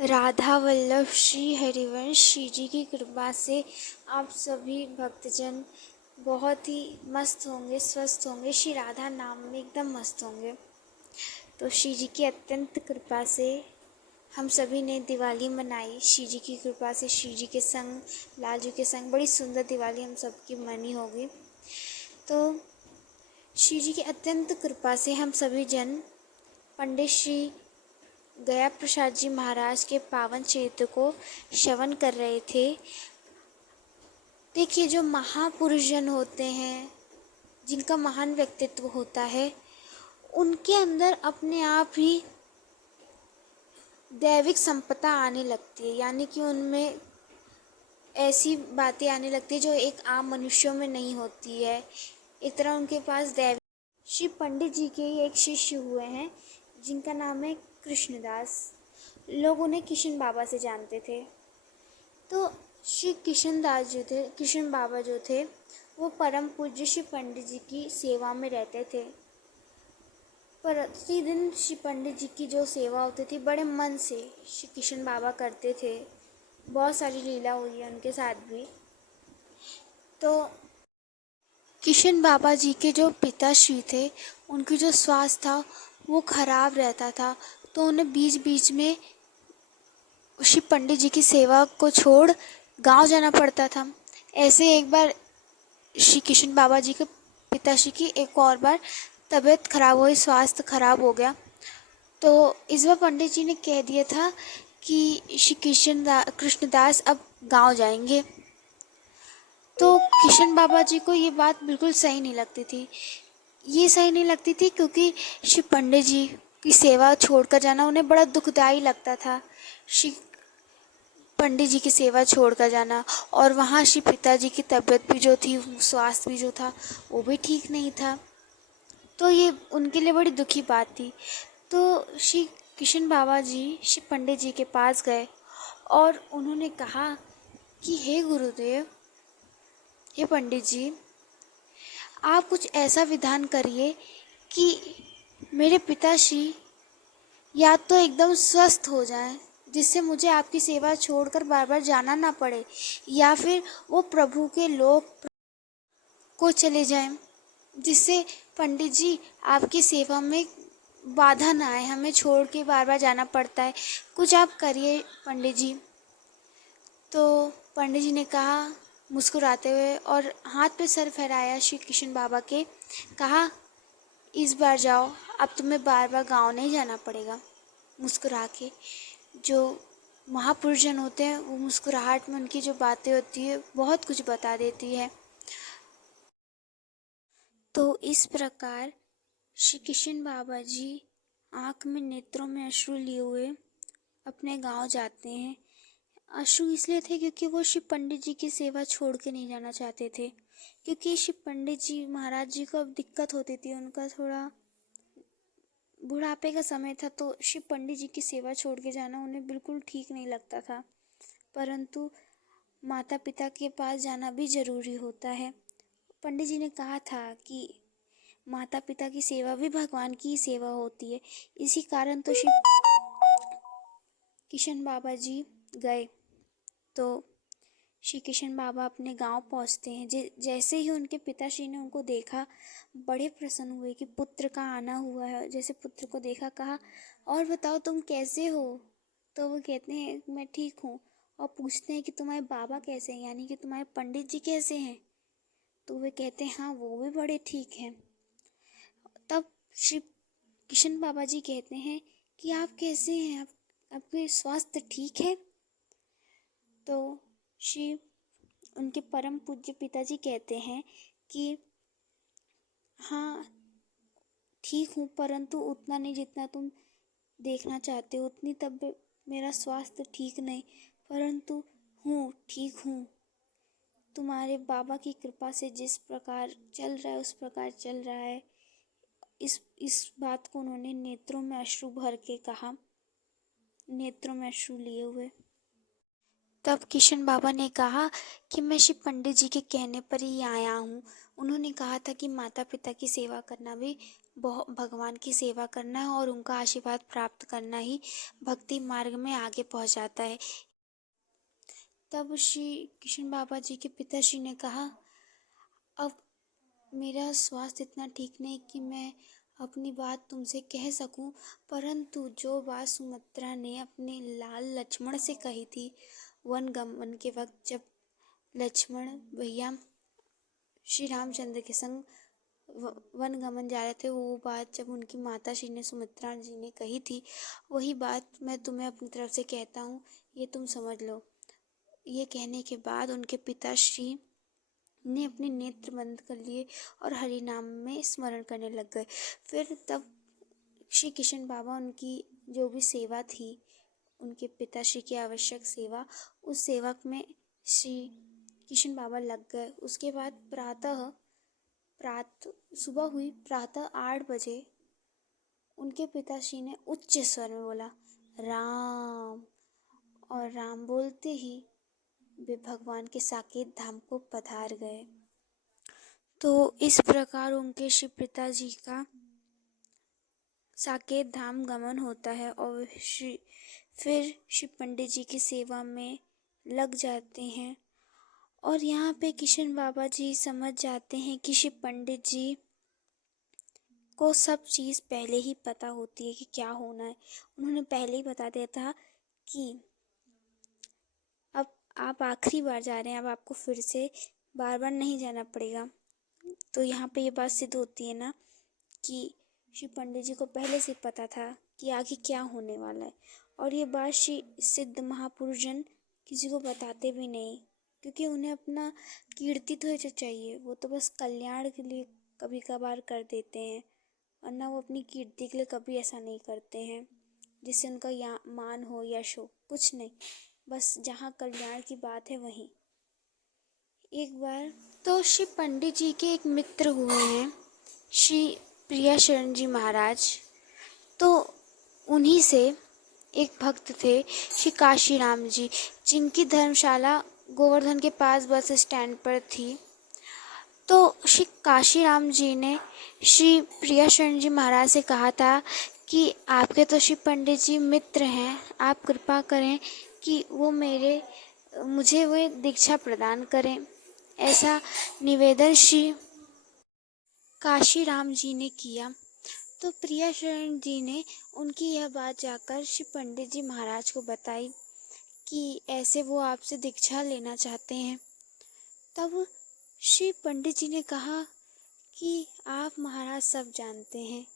राधा वल्लभ श्री हरिवंश श्री जी की कृपा से आप सभी भक्तजन बहुत ही मस्त होंगे, स्वस्थ होंगे, श्री राधा नाम में एकदम मस्त होंगे। तो श्री जी की अत्यंत कृपा से हम सभी ने दिवाली मनाई। श्री जी की कृपा से श्री जी के संग, लाल जी के संग बड़ी सुंदर दिवाली हम सबकी मनी होगी। तो श्री जी की अत्यंत कृपा से हम सभी जन पंडित श्री गया प्रसाद जी महाराज के पावन चरित्र को श्रवण कर रहे थे। देखिए, जो महापुरुष जन होते हैं, जिनका महान व्यक्तित्व होता है, उनके अंदर अपने आप ही दैविक संपदा आने लगती है, यानी कि उनमें ऐसी बातें आने लगती है जो एक आम मनुष्यों में नहीं होती है। एक तरह उनके पास दैविक। श्री पंडित जी के एक शिष्य हुए हैं जिनका नाम है कृष्णदास। लोग उन्हें किशन बाबा से जानते थे। तो श्री किशन बाबा जो थे वो परम पूज्य श्री पंडित जी की सेवा में रहते थे। प्रतिदिन श्री पंडित जी की जो सेवा होती थी बड़े मन से श्री किशन बाबा करते थे। बहुत सारी लीला हुई है उनके साथ भी। तो किशन बाबा जी के जो पिताश्री थे, उनकी जो स्वास्थ्य था वो खराब रहता था, तो उन्हें बीच बीच में श्री पंडित जी की सेवा को छोड़ गांव जाना पड़ता था। ऐसे एक बार श्री किशन बाबा जी के पिताश्री की एक और बार तबीयत खराब हुई, स्वास्थ्य खराब हो गया। तो इस बार पंडित जी ने कह दिया था कि श्री कृष्णदास अब गांव जाएंगे। तो किशन बाबा जी को ये बात बिल्कुल सही नहीं लगती थी। ये सही नहीं लगती थी क्योंकि श्री पंडित जी की सेवा छोड़कर जाना उन्हें बड़ा दुखदाई लगता था। श्री पंडित जी की सेवा छोड़कर जाना, और वहाँ श्री पिताजी की तबीयत भी जो थी, स्वास्थ्य भी जो था वो भी ठीक नहीं था। तो ये उनके लिए बड़ी दुखी बात थी। तो श्री किशन बाबा जी श्री पंडित जी के पास गए और उन्होंने कहा कि हे गुरुदेव, हे पंडित जी, आप कुछ ऐसा विधान करिए कि मेरे पिताश्री या तो एकदम स्वस्थ हो जाएं, जिससे मुझे आपकी सेवा छोड़कर बार बार जाना ना पड़े, या फिर वो प्रभु के लोक को चले जाएं, जिससे पंडित जी आपकी सेवा में बाधा ना आए, हमें छोड़ के बार बार जाना पड़ता है, कुछ आप करिए पंडित जी। तो पंडित जी ने कहा मुस्कुराते हुए, और हाथ पे सर फहराया श्री किशन बाबा के, कहा इस बार जाओ, अब तुम्हें बार बार गाँव नहीं जाना पड़ेगा। मुस्कुरा के, जो महापुरुष जन होते हैं वो मुस्कुराहट में उनकी जो बातें होती है बहुत कुछ बता देती है। तो इस प्रकार श्री किशन बाबा जी आँख में, नेत्रों में अश्रु लिए हुए अपने गांव जाते हैं। अश्रु इसलिए थे क्योंकि वो श्री पंडित जी की सेवा छोड़ के नहीं जाना चाहते थे, क्योंकि श्री पंडित जी महाराज जी को अब दिक्कत होती थी, उनका थोड़ा बुढ़ापे का समय था, तो श्री पंडित जी की सेवा छोड़ के जाना उन्हें बिल्कुल ठीक नहीं लगता था। परंतु माता पिता के पास जाना भी ज़रूरी होता है। पंडित जी ने कहा था कि माता पिता की सेवा भी भगवान की सेवा होती है। इसी कारण तो श्री किशन बाबा जी गए। तो श्री किशन बाबा अपने गांव पहुंचते हैं। जैसे ही उनके पिताश्री ने उनको देखा, बड़े प्रसन्न हुए कि पुत्र का आना हुआ है। जैसे पुत्र को देखा, कहा और बताओ तुम कैसे हो। तो वो कहते हैं मैं ठीक हूँ, और पूछते हैं कि तुम्हारे बाबा कैसे हैं, यानी कि तुम्हारे पंडित जी कैसे हैं। तो वे कहते हैं हाँ, वो भी बड़े ठीक हैं। तब श्री किशन बाबा जी कहते हैं कि आप कैसे हैं, आपके स्वास्थ्य ठीक है। तो श्री उनके परम पूज्य पिताजी कहते हैं कि हाँ ठीक हूँ, परंतु उतना नहीं जितना तुम देखना चाहते हो, उतनी तब मेरा स्वास्थ्य ठीक नहीं, परंतु हूँ, ठीक हूँ। तुम्हारे बाबा की कृपा से जिस प्रकार चल रहा है उस प्रकार चल रहा है। इस बात को उन्होंने नेत्रों में अश्रु भर के कहा, नेत्रों में अश्रु लिए हुए। तब किशन बाबा ने कहा कि मैं श्री पंडित जी के कहने पर ही आया हूँ। उन्होंने कहा था कि माता पिता की सेवा करना भी भगवान की सेवा करना है और उनका आशीर्वाद प्राप्त करना ही भक्ति मार्ग में आगे पहुंचाता है। तब श्री किशन बाबा जी के पिताश्री ने कहा, अब मेरा स्वास्थ्य इतना ठीक नहीं कि मैं अपनी बात तुमसे कह सकूं, परंतु जो बात सुमित्रा ने अपने लाल लक्ष्मण से कही थी वन गमन के वक्त, जब लक्ष्मण भैया श्री रामचंद्र के संग वन गमन जा रहे थे, वो बात जब उनकी माता श्री ने सुमित्रा जी ने कही थी, वही बात मैं तुम्हें अपनी तरफ से कहता हूँ, ये तुम समझ लो। ये कहने के बाद उनके पिताश्री ने अपने नेत्र बंद कर लिए और हरि नाम में स्मरण करने लग गए। फिर तब श्री किशन बाबा उनकी जो भी सेवा थी, उनके पिताश्री की आवश्यक सेवा, उस सेवा में श्री किशन बाबा लग गए। उसके बाद सुबह हुई, प्रातः 8 बजे उनके पिताश्री ने उच्च स्वर में बोला, राम। और राम बोलते ही वे भगवान के साकेत धाम को पधार गए। तो इस प्रकार उनके श्री पिताजी का साकेत धाम गमन होता है और फिर श्री पंडित जी की सेवा में लग जाते हैं। और यहाँ पे किशन बाबा जी समझ जाते हैं कि श्री पंडित जी को सब चीज़ पहले ही पता होती है कि क्या होना है। उन्होंने पहले ही बता दिया था कि अब आप आखिरी बार जा रहे हैं, अब आपको फिर से बार बार नहीं जाना पड़ेगा। तो यहाँ पे ये बात सिद्ध होती है ना कि श्री पंडित जी को पहले से पता था कि आगे क्या होने वाला है। और ये बात श्री सिद्ध महापुरुष जन किसी को बताते भी नहीं, क्योंकि उन्हें अपना कीर्ति तो चाहिए। वो तो बस कल्याण के लिए कभी कभार कर देते हैं, वरना वो अपनी कीर्ति के लिए कभी ऐसा नहीं करते हैं जिससे उनका मान हो, यश हो, कुछ नहीं। बस जहाँ कल्याण की बात है वहीं। एक बार तो श्री पंडित जी के एक मित्र हुए हैं, श्री प्रिया शरण जी महाराज। तो उन्हीं से एक भक्त थे श्री काशी राम जी, जिनकी धर्मशाला गोवर्धन के पास बस स्टैंड पर थी। तो श्री काशी राम जी ने श्री प्रिया शरण जी महाराज से कहा था कि आपके तो श्री पंडित जी मित्र हैं, आप कृपा करें कि वो मुझे वो दीक्षा प्रदान करें। ऐसा निवेदन श्री काशी राम जी ने किया। तो प्रिया शरण जी ने उनकी यह बात जाकर श्री पंडित जी महाराज को बताई कि ऐसे वो आपसे दीक्षा लेना चाहते हैं। तब श्री पंडित जी ने कहा कि आप महाराज सब जानते हैं,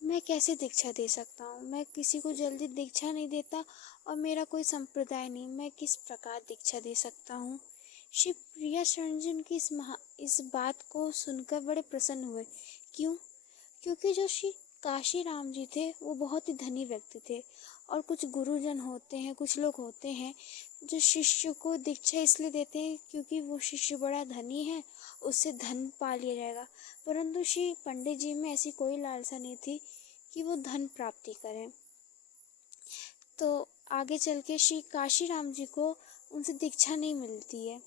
मैं कैसे दीक्षा दे सकता हूँ, मैं किसी को जल्दी दीक्षा नहीं देता और मेरा कोई संप्रदाय नहीं, मैं किस प्रकार दीक्षा दे सकता हूँ। श्री प्रिया शरण जी उनकी इस बात को सुनकर बड़े प्रसन्न हुए। क्यों? क्योंकि जो श्री काशी राम जी थे वो बहुत ही धनी व्यक्ति थे। और कुछ गुरुजन होते हैं, कुछ लोग होते हैं जो शिष्य को दीक्षा इसलिए देते हैं क्योंकि वो शिष्य बड़ा धनी है, उससे धन पा लिया जाएगा। परंतु श्री पंडित जी में ऐसी कोई लालसा नहीं थी कि वो धन प्राप्ति करें। तो आगे चल के श्री काशी राम जी को उनसे दीक्षा नहीं मिलती है।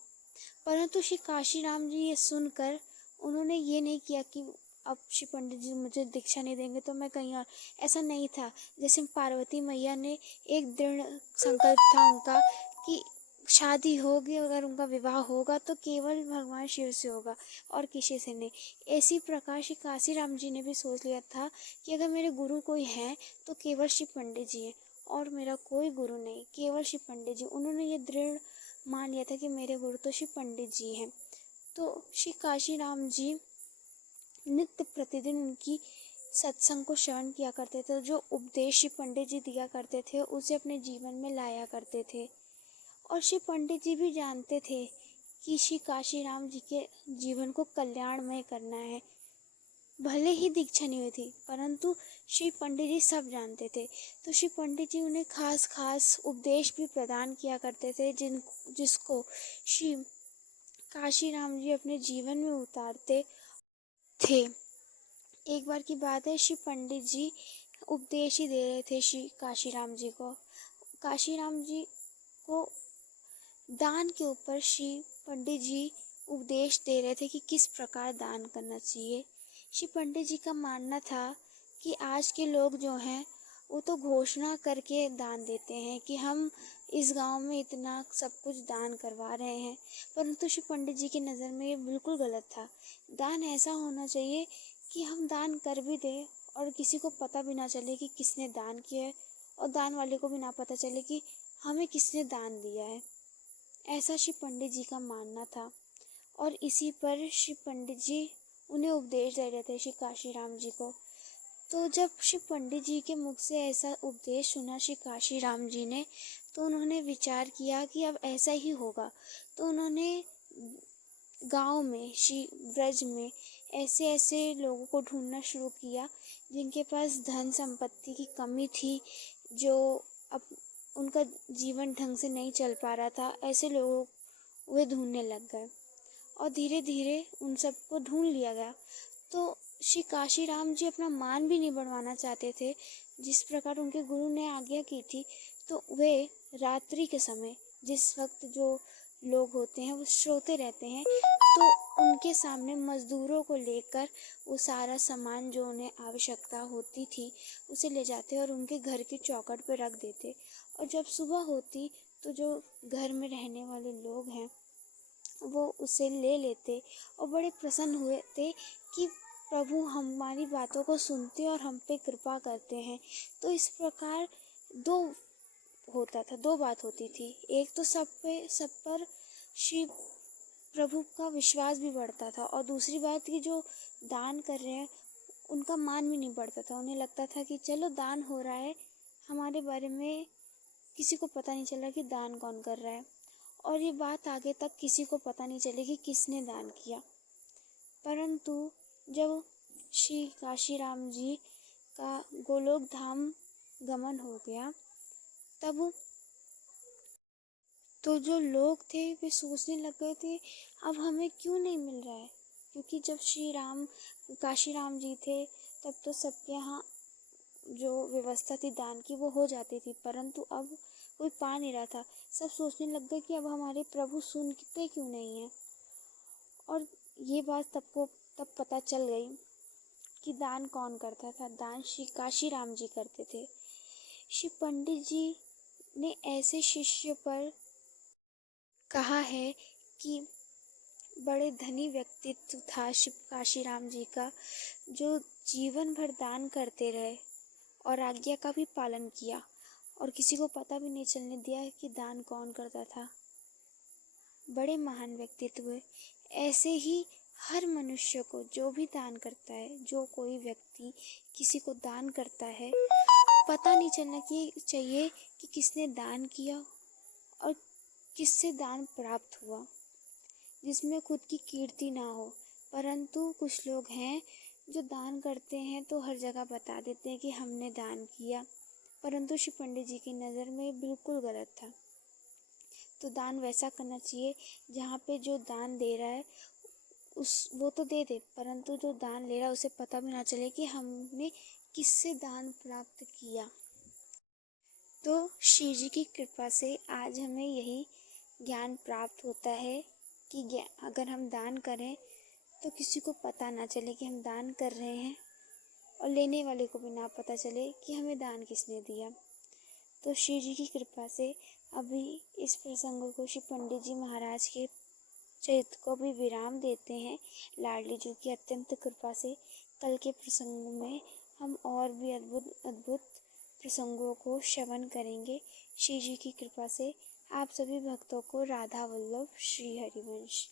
परंतु श्री काशी राम जी ये सुनकर उन्होंने ये नहीं किया कि अब श्री पंडित जी मुझे दीक्षा नहीं देंगे तो मैं कहीं और, ऐसा नहीं था। जैसे पार्वती मैया ने एक दृढ़ संकल्प था उनका कि शादी होगी, अगर उनका विवाह होगा तो केवल भगवान शिव से होगा और किसी से नहीं। इसी प्रकार श्री काशी राम जी ने भी सोच लिया था कि अगर मेरे गुरु कोई हैं तो केवल श्री पंडित जी हैं और मेरा कोई गुरु नहीं, केवल श्री पंडित जी। उन्होंने ये दृढ़ मान लिया था कि मेरे गुरु तो श्री पंडित जी हैं। तो श्री काशी राम जी नित्य प्रतिदिन उनकी सत्संग को श्रवण किया करते थे। जो उपदेश श्री पंडित जी दिया करते थे उसे अपने जीवन में लाया करते थे। और श्री पंडित जी भी जानते थे कि श्री काशी राम जी के जीवन को कल्याणमय करना है। भले ही दीक्षा नहीं हुई थी परंतु श्री पंडित जी सब जानते थे। तो श्री पंडित जी उन्हें खास उपदेश भी प्रदान किया करते थे जिसको श्री काशी राम जी अपने जीवन में उतारते थे। एक बार की बात है, श्री पंडित जी उपदेश ही दे रहे थे श्री काशी राम जी को। काशी राम जी को दान के ऊपर श्री पंडित जी उपदेश दे रहे थे कि किस प्रकार दान करना चाहिए। श्री पंडित जी का मानना था कि आज के लोग जो हैं वो तो घोषणा करके दान देते हैं कि हम इस गांव में इतना सब कुछ दान करवा रहे हैं, परंतु श्री पंडित जी की नज़र में ये बिल्कुल गलत था। दान ऐसा होना चाहिए कि हम दान कर भी दें और किसी को पता भी ना चले कि किसने दान किया है, और दान वाले को भी ना पता चले कि हमें किसने दान दिया है। ऐसा श्री पंडित जी का मानना था, और इसी पर श्री पंडित जी उन्हें उपदेश दे रहे थे, श्री काशीराम जी को। तो जब श्री पंडित जी के मुख से ऐसा उपदेश सुना श्री काशीराम जी ने, तो उन्होंने विचार किया कि अब ऐसा ही होगा। तो उन्होंने गांव में, श्री ब्रज में ऐसे ऐसे लोगों को ढूंढना शुरू किया जिनके पास धन संपत्ति की कमी थी, जो अब उनका जीवन ढंग से नहीं चल पा रहा था। ऐसे लोगों वे ढूंढने लग गए और धीरे धीरे उन सबको ढूंढ लिया गया। तो श्री काशीराम जी अपना मान भी नहीं बढ़वाना चाहते थे, जिस प्रकार उनके गुरु ने आज्ञा की थी। तो वे रात्रि के समय, जिस वक्त जो लोग होते हैं वो सोते रहते हैं, तो उनके सामने मजदूरों को लेकर वो सारा सामान जो उन्हें आवश्यकता होती थी उसे ले जाते और उनके घर की चौखट पर रख देते। और जब सुबह होती तो जो घर में रहने वाले लोग हैं वो उसे ले लेते और बड़े प्रसन्न हुए थे कि प्रभु हमारी बातों को सुनते और हम पे कृपा करते हैं। तो इस प्रकार दो बात होती थी। एक तो सब पर श्री प्रभु का विश्वास भी बढ़ता था, और दूसरी बात कि जो दान कर रहे हैं उनका मान भी नहीं बढ़ता था। उन्हें लगता था कि चलो दान हो रहा है, हमारे बारे में किसी को पता नहीं चला कि दान कौन कर रहा है, और ये बात आगे तक किसी को पता नहीं चलेगी किसने दान किया। परंतु जब श्री काशीराम जी का गोलोक धाम गमन हो गया, तब तो जो लोग थे वे सोचने लग गए थे अब हमें क्यों नहीं मिल रहा है, क्योंकि जब काशीराम जी थे तब तो सबके यहाँ जो व्यवस्था थी दान की वो हो जाती थी, परंतु अब कोई पा नहीं रहा था। सब सोचने लग गए कि अब हमारे प्रभु सुनते क्यों नहीं हैं। और ये बात तब पता चल गई कि दान कौन करता था। दान श्री काशीराम जी करते थे। श्री पंडित जी ने ऐसे शिष्य पर कहा है कि बड़े धनी व्यक्तित्व था श्री काशीराम जी का, जो जीवन भर दान करते रहे और आज्ञा का भी पालन किया, और किसी को पता भी नहीं चलने दिया कि दान कौन करता था। बड़े महान व्यक्तित्व हुए। ऐसे ही हर मनुष्य को जो भी दान करता है, जो कोई व्यक्ति किसी को दान करता है, पता नहीं चलना चाहिए कि किसने दान किया और किससे दान प्राप्त हुआ, जिसमें खुद की कीर्ति ना हो। परंतु कुछ लोग हैं जो दान करते हैं तो हर जगह बता देते हैं कि हमने दान किया, परंतु श्री पंडित जी की नज़र में ये बिल्कुल गलत था। तो दान वैसा करना चाहिए जहाँ पे जो दान दे रहा है वो तो दे दे, परंतु जो दान ले रहा है उसे पता भी ना चले कि हमने किससे दान प्राप्त किया। तो श्री जी की कृपा से आज हमें यही ज्ञान प्राप्त होता है कि अगर हम दान करें तो किसी को पता ना चले कि हम दान कर रहे हैं, और लेने वाले को भी ना पता चले कि हमें दान किसने दिया। तो श्री जी की कृपा से अभी इस प्रसंग को श्री पंडित जी महाराज के चरित्र को भी विराम देते हैं। लाडली जी की अत्यंत कृपा से कल के प्रसंग में हम और भी अद्भुत अद्भुत प्रसंगों को श्रवण करेंगे। श्री जी की कृपा से आप सभी भक्तों को राधा वल्लभ श्री हरिवंश।